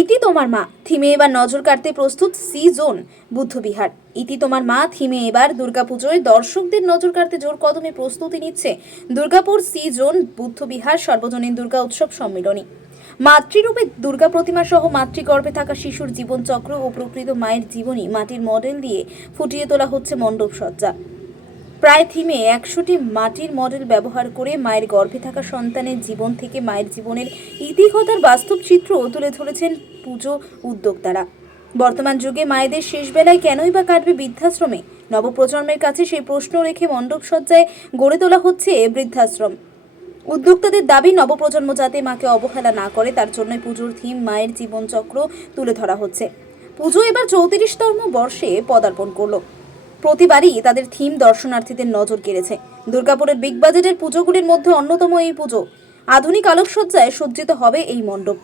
ইতি তোমার মা। থিমে এবার নজর কাটতে প্রস্তুত সি জোন, বুদ্ধবিহার। ইতি তোমার মা, থিমে এবার দুর্গাপুজোয় দর্শকদের নজর কাটতে জোর কদমে প্রস্তুতি নিচ্ছে দুর্গাপুর সি জোন, বুদ্ধবিহার সর্বজনীন দুর্গা উৎসব সম্মিলনী। মাতৃরূপে দুর্গা প্রতিমা সহ মাতৃগর্ভে থাকা শিশুর জীবনচক্র ও প্রকৃত মায়ের জীবনী মাটির মডেল দিয়ে ফুটিয়ে তোলা হচ্ছে মণ্ডপ সজ্জা প্রায় থিমে একশোটি মাটির মডেল ব্যবহার করে মায়ের গর্ভে থাকা সন্তানের জীবন থেকে মায়ের জীবনের ইতিকথার বাস্তব চিত্র তুলে ধরেছেন পুজো উদ্যোক্তারা। বর্তমান যুগে মায়েদের শেষ বেলায় কেনই বা কাটবে বৃদ্ধাশ্রমে? নবপ্রজন্মের কাছে সেই প্রশ্ন রেখে মণ্ডপ সজ্জায় গড়ে তোলা হচ্ছে বৃদ্ধাশ্রম। উদ্যোক্তাদের দাবি, নবপ্রজন্ম যাতে মাকে অবহেলা না করে, তার জন্যই পুজোর থিম মায়ের জীবনচক্র তুলে ধরা হচ্ছে। পুজো এবার চৌত্রিশতম বর্ষে পদার্পণ করল। প্রতিবারই তাদের থিম দর্শনার্থীদের নজর কেড়েছে। দুর্গাপুরের বিগ বাজেটের পুজোগুলির মধ্যে অন্যতম এই পুজো। আধুনিক আলোকসজ্জায় সজ্জিত হবে এই মণ্ডপ।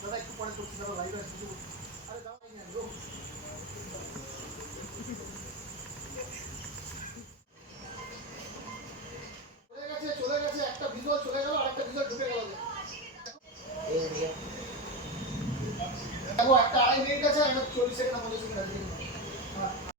চলে ডিজেল চলে গেল, আরেকটা ডিজেল ঢুকে গেল। দেখো একটা আড়াই মিনিট আছে একটা চল্লিশ সেকেন্ড পঞ্চাশ সেকেন্ড আছে